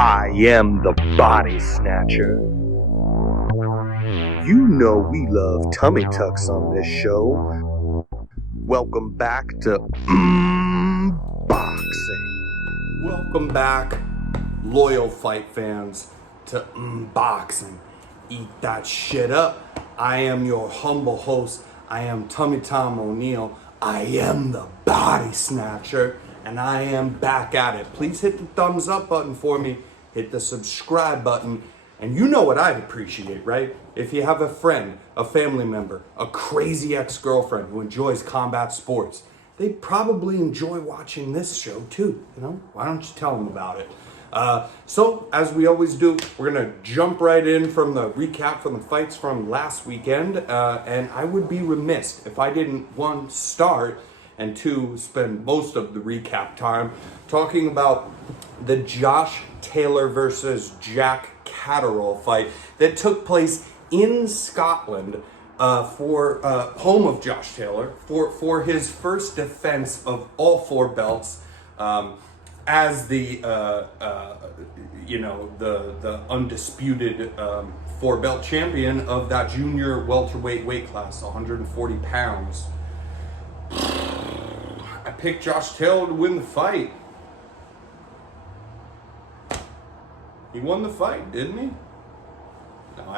I am the body snatcher. You know we love tummy tucks on this show. Welcome back to Boxing. Welcome back, loyal fight fans, to Boxing. Eat that shit up. I am your humble host. I am Tummy Tom O'Neill. I am the body snatcher, and I am back at it. Please hit the thumbs up button for me. Hit the subscribe button. And you know what I'd appreciate, right? If you have a friend, a family member, a crazy ex-girlfriend who enjoys combat sports, they probably enjoy watching this show too, you know? Why don't you tell them about it? So, as we always do, we're gonna jump right in from the recap from the fights from last weekend, and I would be remiss if I didn't, one, start, and two, spend most of the recap time talking about the Josh Taylor versus Jack Catterall fight that took place in Scotland, for home of Josh Taylor, for his first defense of all four belts, as the the undisputed four belt champion of that junior welterweight weight class, 140 pounds. I picked Josh Taylor to win the fight. He won the fight, didn't he? No,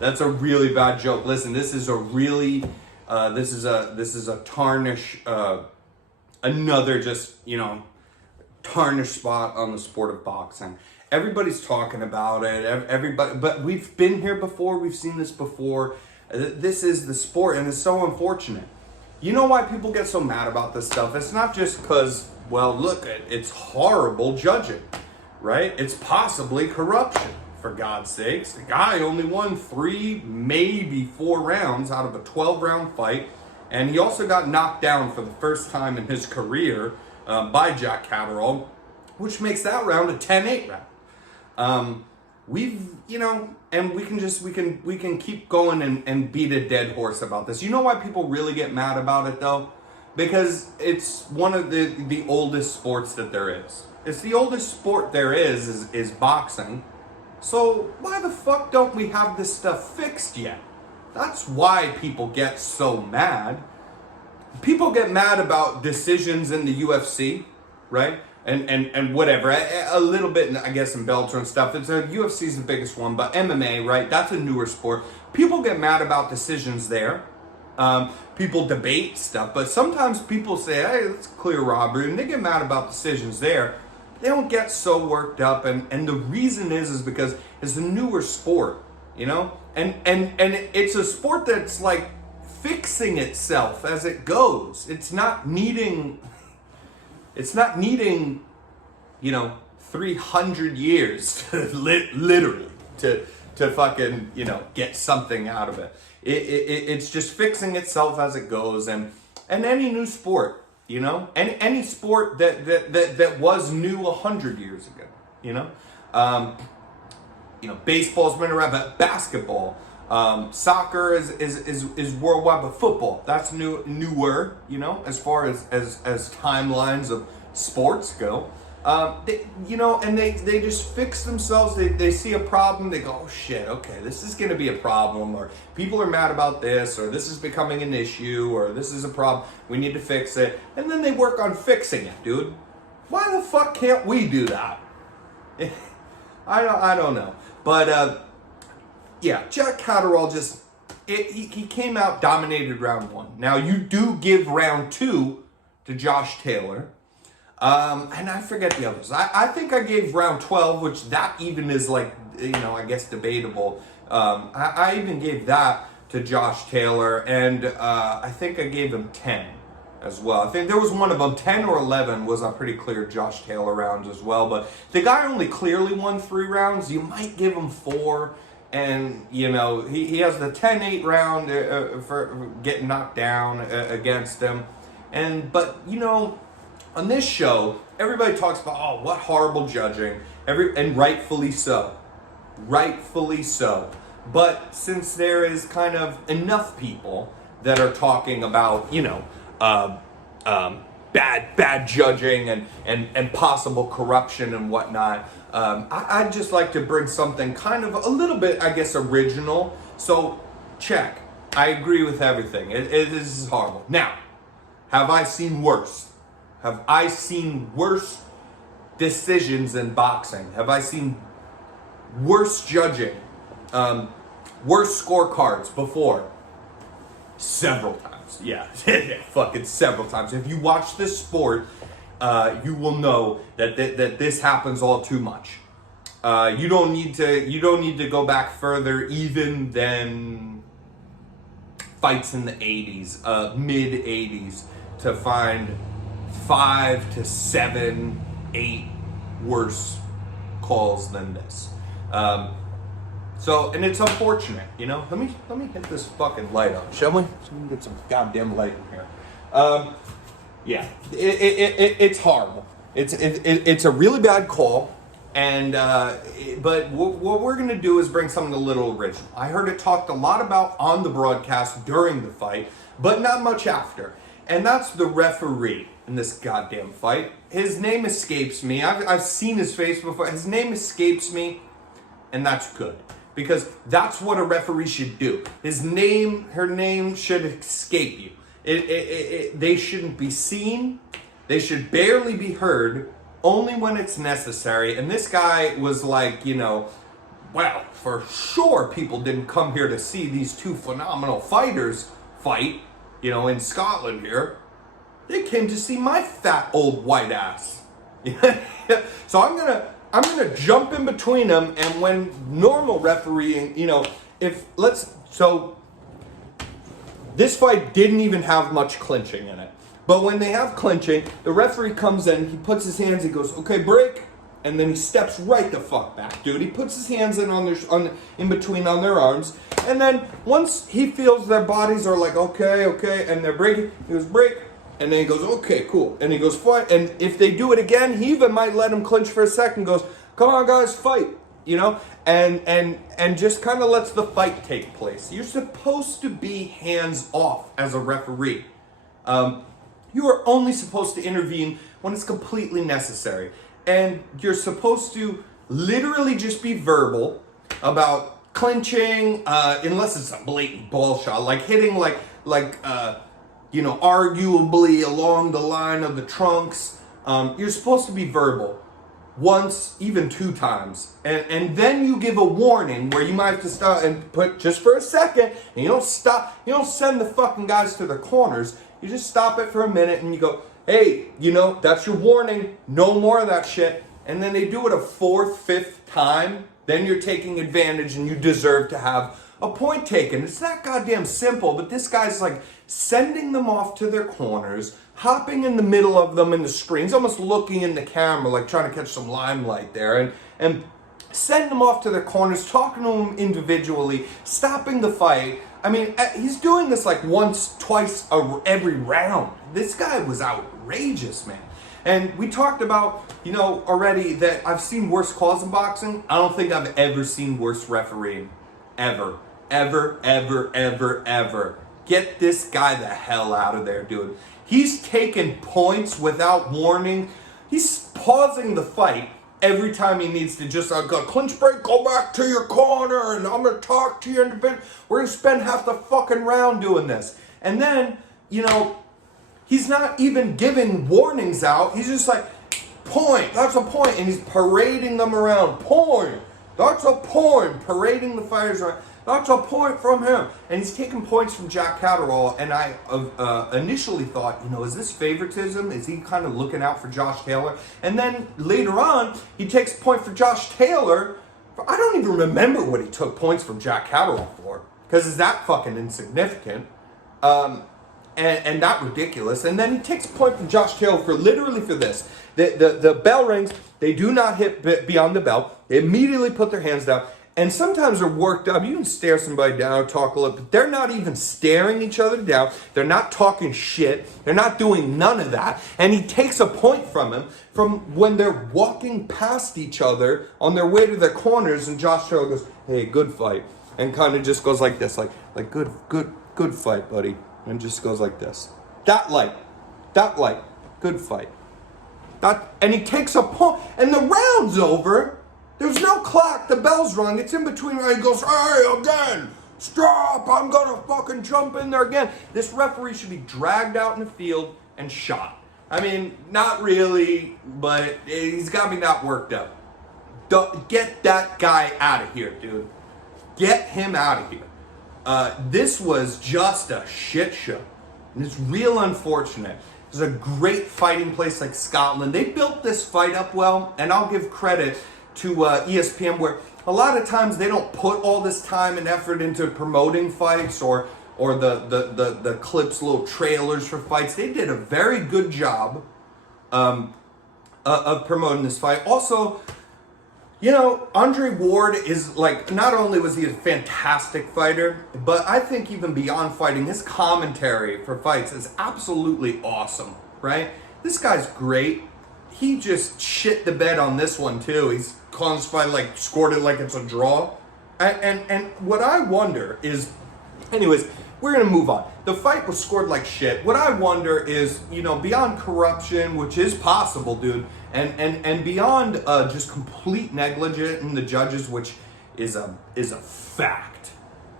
that's a really bad joke. Listen, this is a really this is a tarnish, another just tarnish spot on the sport of boxing. Everybody's talking about it. Everybody, but we've been here before. We've seen this before. This is the sport, and it's so unfortunate. You know why people get so mad about this stuff? It's not just because, well, look, it's horrible judging, right? It's possibly corruption, for God's sakes. The guy only won 3, maybe 4 rounds out of a 12-round fight, and he also got knocked down for the first time in his career by Jack Catterall, which makes that round a 10-8 round. And we can keep going and beat a dead horse about this. You know why people really get mad about it though? Because it's one of the oldest sports that there is. It's the oldest sport there is boxing. So why the fuck don't we have this stuff fixed yet? That's why people get so mad. People get mad about decisions in the UFC, right? And whatever, a little bit, I guess, in Bellator and stuff. UFC is the biggest one, but MMA, right? That's a newer sport. People get mad about decisions there. People debate stuff, but sometimes people say, hey, it's clear robbery, and they get mad about decisions there. They don't get so worked up, and the reason is because it's a newer sport, and it's a sport that's like fixing itself as it goes. It's not needing 300 years literally to fucking, get something out of it. It's just fixing itself as it goes, and any new sport, any sport that was new 100 years ago, baseball's been around, but basketball, soccer is worldwide, but football, that's newer, as far as timelines of sports go. They just fix themselves. They see a problem, they go, oh shit, okay, this is gonna be a problem, or people are mad about this, or this is becoming an issue, or this is a problem, we need to fix it, and then they work on fixing it, dude. Why the fuck can't we do that? I don't know. But yeah, Jack Catterall he came out, dominated round 1. Now you do give round 2 to Josh Taylor. And I forget the others. I think I gave round 12, which that even is like, I guess debatable. I even gave that to Josh Taylor, and I think I gave him 10 as well. I think there was one of them, 10 or 11 was a pretty clear Josh Taylor round as well. But the guy only clearly won 3 rounds. You might give him 4. And, he has the 10-8 round for getting knocked down against him. But on this show, everybody talks about, oh, what horrible judging, and rightfully so. Rightfully so. But since there is kind of enough people that are talking about, bad judging and possible corruption and whatnot. I'd just like to bring something kind of a little bit, I guess, original. So, check. I agree with everything. This is horrible. Now, have I seen worse? Have I seen worse decisions in boxing? Have I seen worse judging? Worse scorecards before? Several times. Yeah, fucking several times. If you watch this sport, you will know that this happens all too much. You don't need to go back further even than fights in the 80s, mid 80s, to find 5 to 7, 8 worse calls than this. So, and it's unfortunate, you know. Let me hit this fucking light up, shall we? So we can get some goddamn light in here. Yeah, it's horrible. It's a really bad call, and but what we're gonna do is bring something a little original. I heard it talked a lot about on the broadcast during the fight, but not much after. And that's the referee in this goddamn fight. His name escapes me. I've seen his face before. His name escapes me, and that's good. Because that's what a referee should do. Her name should escape you. They shouldn't be seen. They should barely be heard, only when it's necessary. And this guy was like, you know, well, for sure people didn't come here to see these two phenomenal fighters fight, you know, in Scotland here. They came to see my fat old white ass. So I'm gonna jump in between them, and when normal refereeing, you know, so this fight didn't even have much clinching in it. But when they have clinching, the referee comes in, he puts his hands, he goes, okay, break, and then he steps right the fuck back, dude. He puts his hands in in between on their arms, and then once he feels their bodies are like, okay, and they're breaking, he goes, break. And then he goes, okay, cool. And he goes, fight. And if they do it again, he even might let him clinch for a second, goes, come on, guys, fight. You know? And just kind of lets the fight take place. You're supposed to be hands off as a referee. You are only supposed to intervene when it's completely necessary. And you're supposed to literally just be verbal about clinching, unless it's a blatant ball shot, like hitting you know, arguably along the line of the trunks. You're supposed to be verbal once, even 2 times. And then you give a warning where you might have to stop and put just for a second, and you don't stop, you don't send the fucking guys to the corners. You just stop it for a minute and you go, hey, you know, that's your warning. No more of that shit. And then they do it a 4th, 5th time. Then you're taking advantage and you deserve to have a point taken. It's that goddamn simple, but this guy's like sending them off to their corners, hopping in the middle of them in the screens, almost looking in the camera, like trying to catch some limelight there, and send them off to their corners, talking to them individually, stopping the fight. I mean, he's doing this like once, twice every round. This guy was outrageous, man. And we talked about, you know, already that I've seen worse calls in boxing. I don't think I've ever seen worse refereeing. Ever. Get this guy the hell out of there, dude. He's taking points without warning. He's pausing the fight every time he needs to just go clinch break, go back to your corner, and I'm going to talk to you in a bit. We're going to spend half the fucking round doing this. And then, you know, he's not even giving warnings out. He's just like, point, that's a point. And he's parading them around. Point, that's a point. Parading the fighters around. That's a point from him. And he's taking points from Jack Catterall. And I initially thought, you know, is this favoritism? Is he kind of looking out for Josh Taylor? And then later on, he takes a point for Josh Taylor. I don't even remember what he took points from Jack Catterall for. Because it's that fucking insignificant. And not ridiculous. And then he takes a point from Josh Taylor for literally for this. The bell rings. They do not hit beyond the bell. They immediately put their hands down. And sometimes they're worked up. You can stare somebody down, talk a little, but they're not even staring each other down. They're not talking shit. They're not doing none of that. And he takes a point from him from when they're walking past each other on their way to their corners. And Josh Taylor goes, hey, good fight. And kind of just goes like this, like good fight, buddy. And just goes like this. That light. Good fight. And he takes a point, and the round's over. There's no clock. The bell's rung. It's in between. And he goes, hey, again, stop. I'm going to fucking jump in there again. This referee should be dragged out in the field and shot. I mean, not really, but he's got me not worked up. Get that guy out of here, dude. Get him out of here. This was just a shit show. And it's real unfortunate. It's a great fighting place like Scotland. They built this fight up well, and I'll give credit to ESPN, where a lot of times they don't put all this time and effort into promoting fights or the clips, little trailers for fights. They did a very good job of promoting this fight. Also, you know, Andre Ward is like, not only was he a fantastic fighter, but I think even beyond fighting, his commentary for fights is absolutely awesome, right? This guy's great. He just shit the bed on this one too. He's calling this fight like, scored it like it's a draw. And what I wonder is, anyways, we're going to move on. The fight was scored like shit. What I wonder is, you know, beyond corruption, which is possible, dude, and beyond just complete negligence in the judges, which is a fact,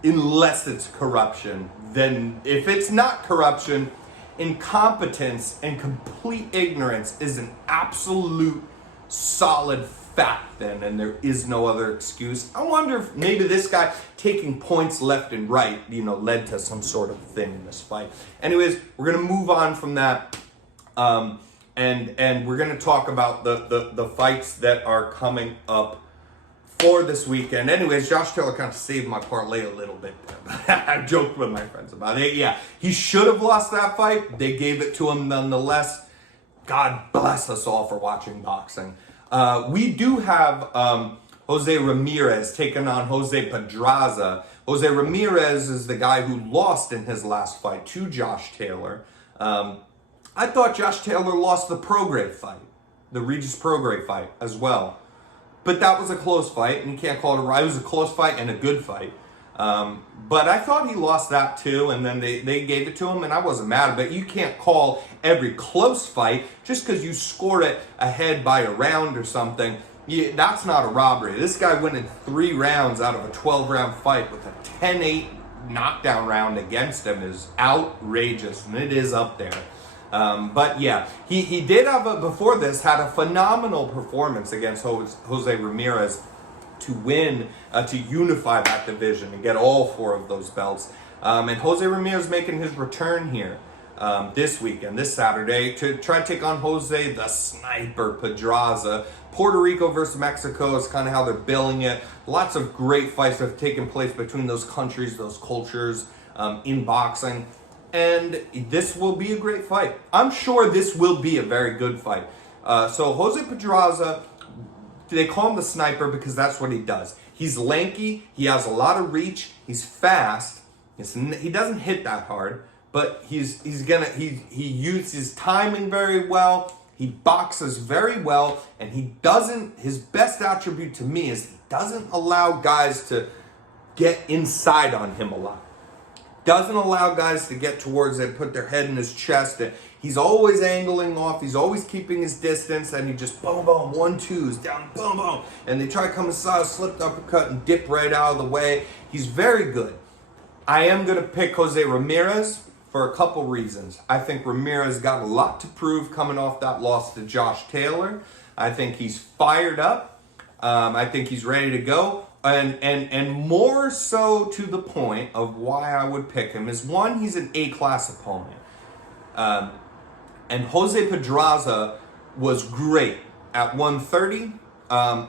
unless it's corruption. Then if it's not corruption, incompetence and complete ignorance is an absolute solid fact then, and there is no other excuse. I wonder if maybe this guy taking points left and right, you know, led to some sort of thing in this fight. Anyways, we're gonna move on from that, and we're gonna talk about the fights that are coming up for this weekend. Anyways, Josh Taylor kind of saved my parlay a little bit there. I joked with my friends about it. Yeah, he should have lost that fight. They gave it to him nonetheless. God bless us all for watching boxing. We do have Jose Ramirez taking on Jose Pedraza. Jose Ramirez is the guy who lost in his last fight to Josh Taylor. I thought Josh Taylor lost the Prograis fight, the Regis Prograis fight as well. But that was a close fight, and you can't call it a right. It was a close fight and a good fight. But I thought he lost that too, and then they gave it to him, and I wasn't mad about it. You can't call every close fight just because you score it ahead by a round or something. That's not a robbery. This guy went in 3 rounds out of a 12-round fight with a 10-8 knockdown round against him is outrageous, and it is up there. But yeah, he did have before this, had a phenomenal performance against Jose Ramirez to win, to unify that division and get all 4 of those belts. And Jose Ramirez making his return here this weekend, this Saturday, to try to take on Jose the Sniper Pedraza. Puerto Rico versus Mexico is kind of how they're billing it. Lots of great fights have taken place between those countries, those cultures in boxing. And this will be a great fight. I'm sure this will be a very good fight. So Jose Pedraza, they call him the Sniper because that's what he does. He's lanky, he has a lot of reach, he's fast. He doesn't hit that hard, but he uses timing very well. He boxes very well, and his best attribute to me is he doesn't allow guys to get inside on him a lot. Doesn't allow guys to get towards it, put their head in his chest. He's always angling off. He's always keeping his distance, and he just boom, boom, 1-2s down, boom, boom. And they try to come inside, slipped uppercut, and dip right out of the way. He's very good. I am going to pick Jose Ramirez for a couple reasons. I think Ramirez got a lot to prove coming off that loss to Josh Taylor. I think he's fired up. I think he's ready to go. And more so to the point of why I would pick him is, one, he's an A-class opponent. And Jose Pedraza was great at 130,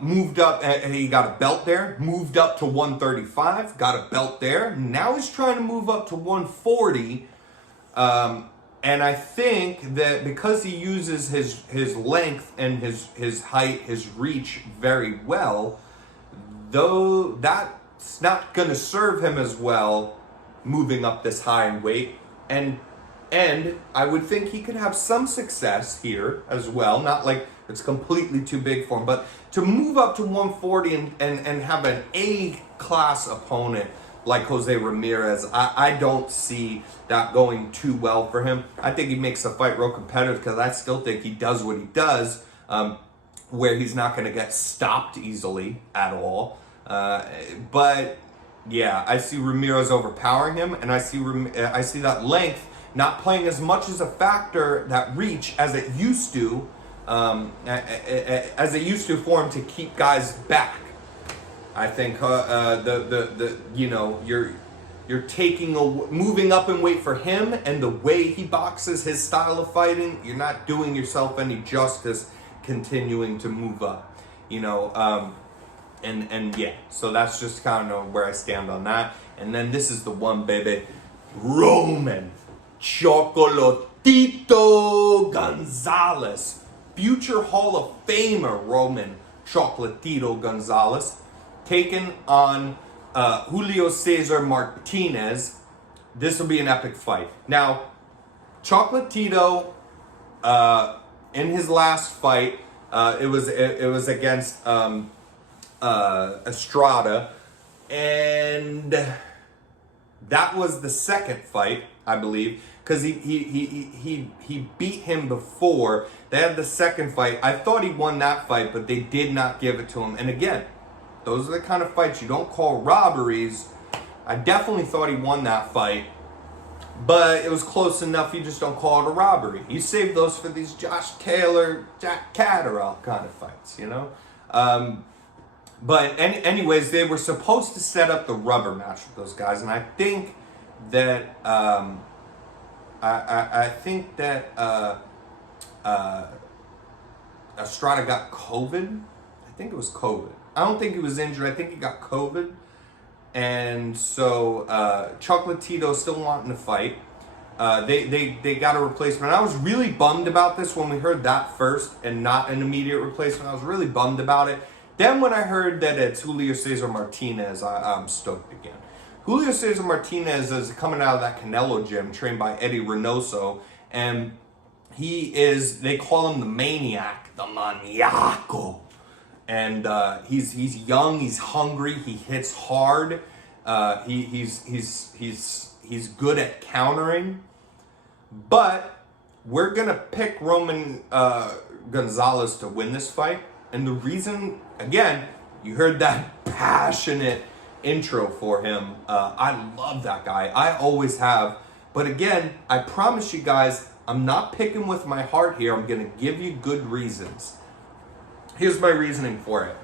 moved up, and he got a belt there, moved up to 135, got a belt there. Now he's trying to move up to 140. And I think that because he uses his length and his height, his reach very well, though that's not going to serve him as well moving up this high in weight. And I would think he could have some success here as well. Not like it's completely too big for him, but to move up to 140 and have an A-class opponent like Jose Ramirez, I don't see that going too well for him. I think he makes the fight real competitive because I still think he does what he does, where he's not going to get stopped easily at all. But yeah, I see Ramirez overpowering him, and I see that length not playing as much as a factor, that reach, as it used to, for him to keep guys back. I think you're moving up in weight for him, and the way he boxes, his style of fighting, you're not doing yourself any justice continuing to move up, and yeah, so that's just kind of where I stand on that. And then this is the one, baby, Roman Chocolatito Gonzalez, future Hall of Famer Roman Chocolatito Gonzalez, taken on Julio Cesar Martinez. This will be an epic fight. Now, Chocolatito, in his last fight, it was against Estrada, and that was the second fight, I believe, because he beat him before. They had the second fight. I thought he won that fight, but they did not give it to him. And again, those are the kind of fights you don't call robberies. I definitely thought he won that fight, but it was close enough. You just don't call it a robbery. You save those for these Josh Taylor, Jack Catterall kind of fights, But anyways, they were supposed to set up the rubber match with those guys, and I think that Estrada got COVID. I think it was COVID. I don't think he was injured. I think he got COVID, and so Chocolatito still wanting to fight. They got a replacement. I was really bummed about this when we heard that first, and not an immediate replacement. I was really bummed about it. Then when I heard that it's Julio Cesar Martinez, I'm stoked again. Julio Cesar Martinez is coming out of that Canelo gym trained by Eddie Reynoso, and they call him the Maniac, the Maniaco. And he's young, he's hungry, he hits hard, he's good at countering. But we're gonna pick Roman Gonzalez to win this fight. And the reason, again, you heard that passionate intro for him. I love that guy. I always have. But again, I promise you guys, I'm not picking with my heart here. I'm going to give you good reasons. Here's my reasoning for it.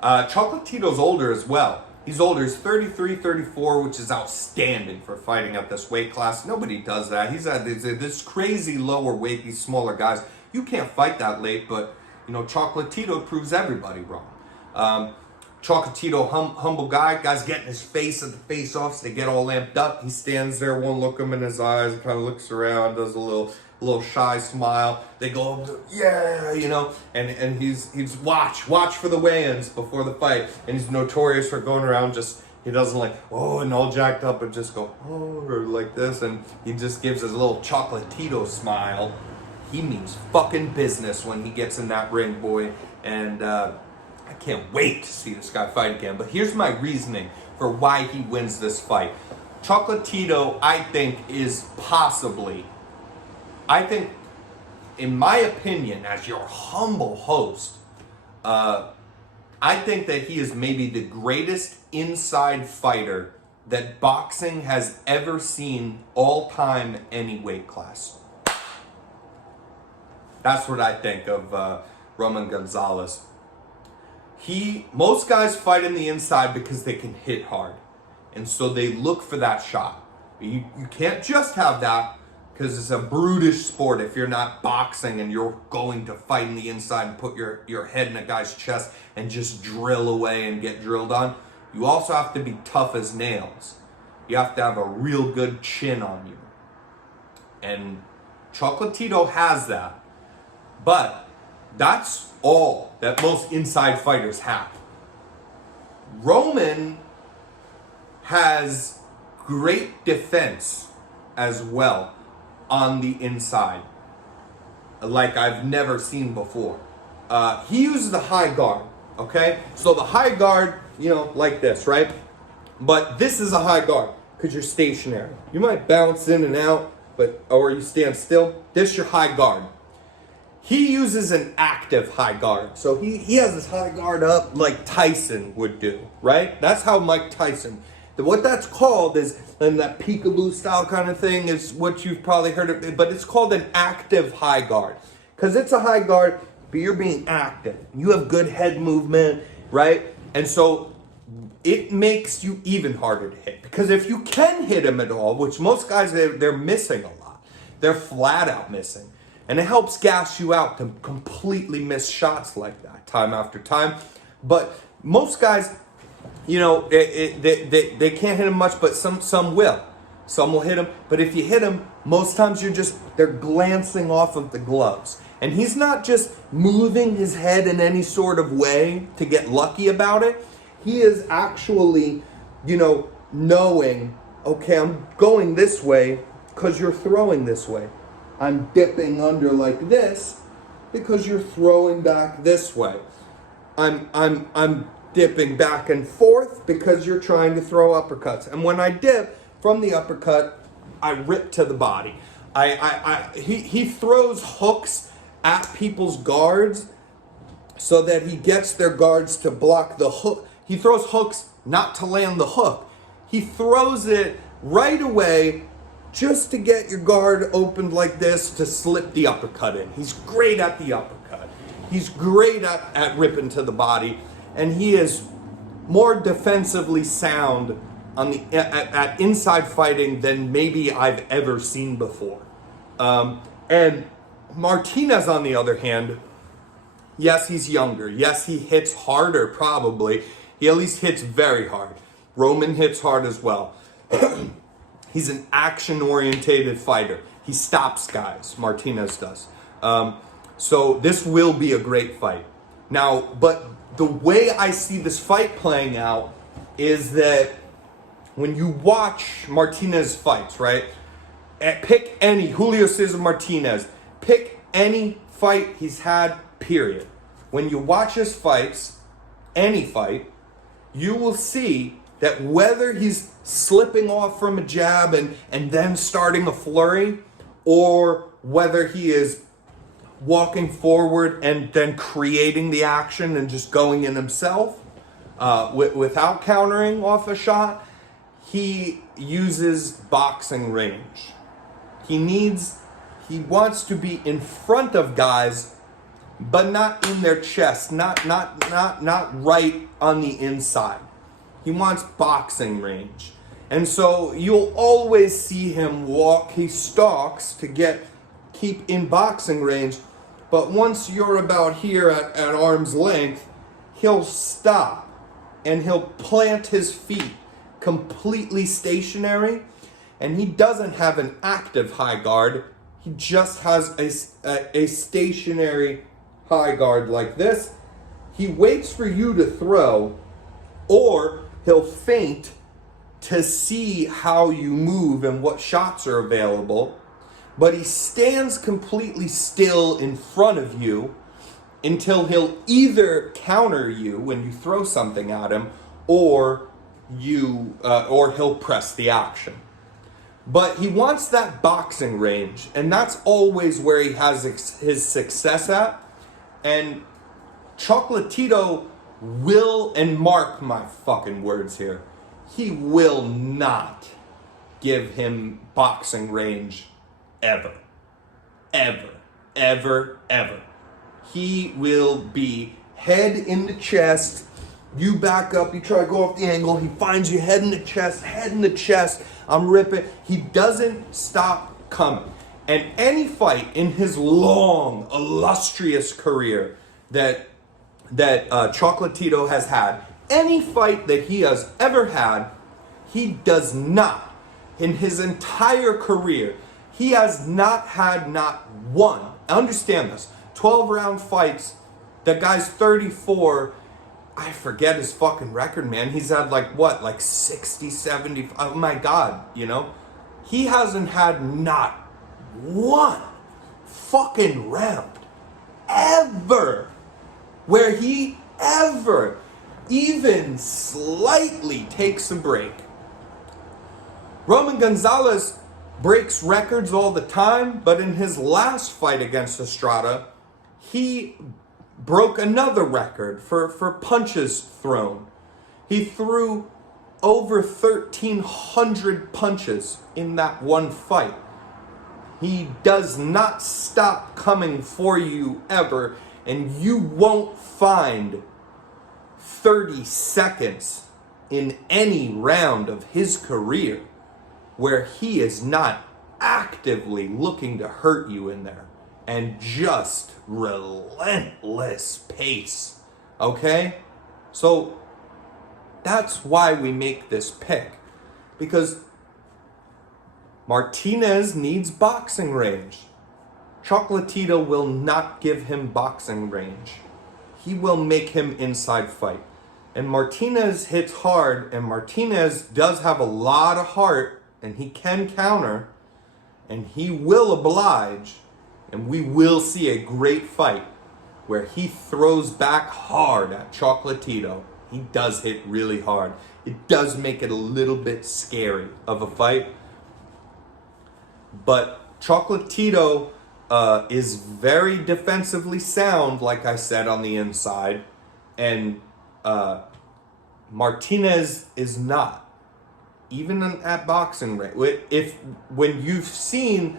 Chocolatito's older as well. He's older. He's 33, 34, which is outstanding for fighting at this weight class. Nobody does that. He's at this crazy lower weight, these smaller guys. You can't fight that late, but Chocolatito proves everybody wrong. Chocolatito, humble guy. Guys get in his face at the face-offs. They get all amped up. He stands there, won't look him in his eyes, kind of looks around, does a little shy smile. They go, yeah, and he's watch for the weigh-ins before the fight. And he's notorious for going around he doesn't and all jacked up and just go, or like this. And he just gives his little Chocolatito smile. He means fucking business when he gets in that ring, boy. And I can't wait to see this guy fight again. But here's my reasoning for why he wins this fight. Chocolatito, I think, in my opinion, as your humble host, I think that he is maybe the greatest inside fighter that boxing has ever seen all time, any weight class. That's what I think of Roman Gonzalez. Most guys fight in the inside because they can hit hard. And so they look for that shot. You can't just have that because it's a brutish sport if you're not boxing and you're going to fight in the inside and put your head in a guy's chest and just drill away and get drilled on. You also have to be tough as nails. You have to have a real good chin on you. And Chocolatito has that. But that's all that most inside fighters have. Roman has great defense as well on the inside, like I've never seen before. He uses the high guard, okay? So the high guard, like this, right? But this is a high guard because you're stationary. You might bounce in and out, or you stand still. This is your high guard. He uses an active high guard. So he has his high guard up like Tyson would do, right? That's how Mike Tyson. What that's called is, and that peekaboo style kind of thing is what you've probably heard of, but it's called an active high guard. Because it's a high guard, but you're being active. You have good head movement, right? And so it makes you even harder to hit. Because if you can hit him at all, which most guys, they're missing a lot. They're flat out missing. And it helps gas you out to completely miss shots like that, time after time. But most guys, you know, they can't hit him much, but some will. Some will hit him. But if you hit him, most times they're glancing off of the gloves. And he's not just moving his head in any sort of way to get lucky about it. He is actually, you know, knowing, okay, I'm going this way because you're throwing this way. I'm dipping under like this because you're throwing back this way. I'm dipping back and forth because you're trying to throw uppercuts. And when I dip from the uppercut, I rip to the body. He throws hooks at people's guards so that he gets their guards to block the hook. He throws hooks not to land the hook. He throws it right away just to get your guard opened like this to slip the uppercut in. He's great at the uppercut. He's great at ripping to the body. And he is more defensively sound at inside fighting than maybe I've ever seen before. And Martinez, on the other hand, yes, he's younger. Yes, he hits harder probably. He at least hits very hard. Roman hits hard as well. He's an action-orientated fighter. He stops guys. Martinez does. So this will be a great fight. Now, but the way I see this fight playing out is that when you watch Martinez fights, right? Pick any, Julio Cesar Martinez, pick any fight he's had, period. When you watch his fights, any fight, you will see that whether he's slipping off from a jab and then starting a flurry, or whether he is walking forward and then creating the action and just going in himself without countering off a shot, he uses boxing range. He wants to be in front of guys, but not in their chest, not right on the inside. He wants boxing range. And so you'll always see him walk. He stalks to keep in boxing range. But once you're about here at arm's length, he'll stop and he'll plant his feet completely stationary. And he doesn't have an active high guard. He just has a stationary high guard like this. He waits for you to throw, or he'll feint to see how you move and what shots are available. But he stands completely still in front of you until he'll either counter you when you throw something at him, or he'll press the action. But he wants that boxing range, and that's always where he has his success at. And Chocolatito will, and mark my fucking words here, he will not give him boxing range ever. Ever. Ever. Ever. He will be head in the chest. You back up, you try to go off the angle, he finds you head in the chest, I'm ripping. He doesn't stop coming. And any fight in his long, illustrious career that Chocolatito has had, any fight that he has ever had, he does not, in his entire career, he has not had not one, understand this, 12-round fights, the guy's 34, I forget his fucking record, man. He's had like 60, 70, oh my God, you know? He hasn't had not one fucking round ever where he ever even slightly takes a break. Roman Gonzalez breaks records all the time, but in his last fight against Estrada, he broke another record for punches thrown. He threw over 1,300 punches in that one fight. He does not stop coming for you ever, and you won't find 30 seconds in any round of his career where he is not actively looking to hurt you in there, and just relentless pace. Okay? So that's why we make this pick, because Martinez needs boxing range. Chocolatito will not give him boxing range. He will make him inside fight. And Martinez hits hard, and Martinez does have a lot of heart, and he can counter, and he will oblige, and we will see a great fight where he throws back hard at Chocolatito. He does hit really hard. It does make it a little bit scary of a fight. But Chocolatito is very defensively sound, like I said, on the inside. And Martinez is not. Even at boxing range. We've seen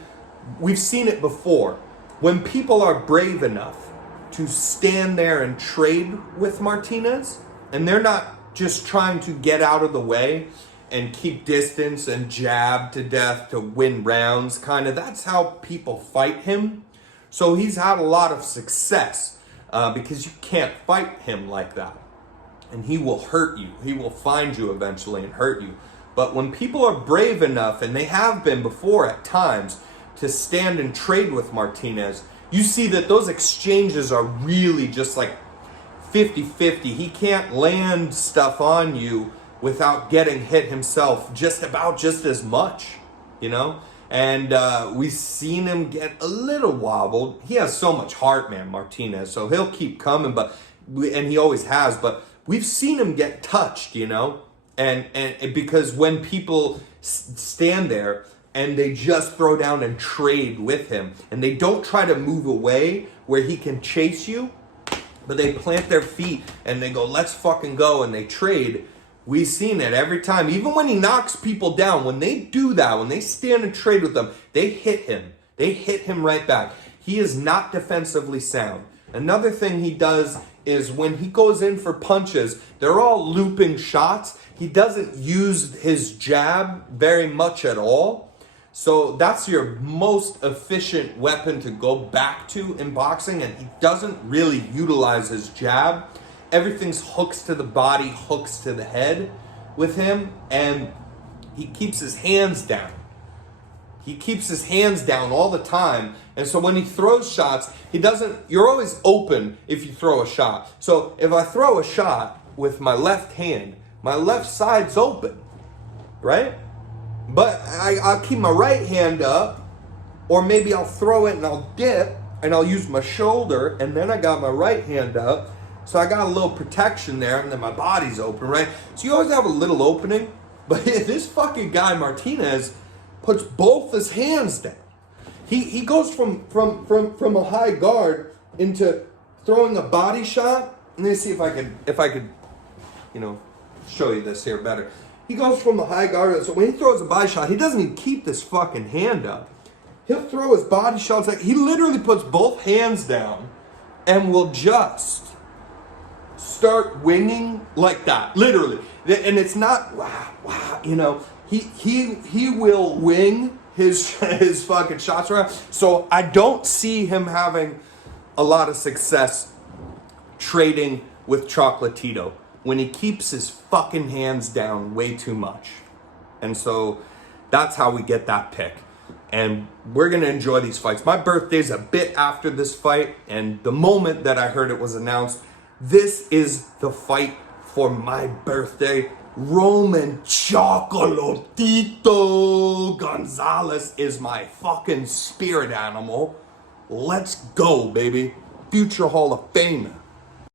it before. When people are brave enough to stand there and trade with Martinez, and they're not just trying to get out of the way and keep distance and jab to death to win rounds, kind of, that's how people fight him. So he's had a lot of success because you can't fight him like that. And he will hurt you. He will find you eventually and hurt you. But when people are brave enough, and they have been before at times, to stand and trade with Martinez, you see that those exchanges are really just like 50-50. He can't land stuff on you without getting hit himself just as much, you know? And we've seen him get a little wobbled. He has so much heart, man, Martinez, so he'll keep coming, and he always has, but we've seen him get touched, you know? And because when people stand there and they just throw down and trade with him, and they don't try to move away where he can chase you, but they plant their feet and they go, let's fucking go, and they trade. We've seen it every time. Even when he knocks people down, when they do that, when they stand and trade with them, they hit him. They hit him right back. He is not defensively sound. Another thing he does is when he goes in for punches, they're all looping shots. He doesn't use his jab very much at all. So that's your most efficient weapon to go back to in boxing, and he doesn't really utilize his jab. Everything's hooks to the body, hooks to the head with him, and he keeps his hands down. He keeps his hands down all the time, and so when he throws shots, you're always open if you throw a shot. So if I throw a shot with my left hand, my left side's open, right? But I'll keep my right hand up, or maybe I'll throw it and I'll dip, and I'll use my shoulder, and then I got my right hand up, so I got a little protection there, and then my body's open, right? So you always have a little opening, but this fucking guy, Martinez, puts both his hands down. He goes from a high guard into throwing a body shot. Let me see if I could, show you this here better. He goes from the high guard, so when he throws a body shot, he doesn't even keep this fucking hand up. He'll throw his body shots, like he literally puts both hands down and will just start winging like that, literally. And it's not wow, he will wing his fucking shots around. So I don't see him having a lot of success trading with Chocolatito when he keeps his fucking hands down way too much. And so that's how we get that pick. And we're going to enjoy these fights. My birthday's a bit after this fight, and the moment that I heard it was announced, this is the fight for my birthday. Roman Chocolatito Gonzalez is my fucking spirit animal. Let's go, baby. Future Hall of Famer.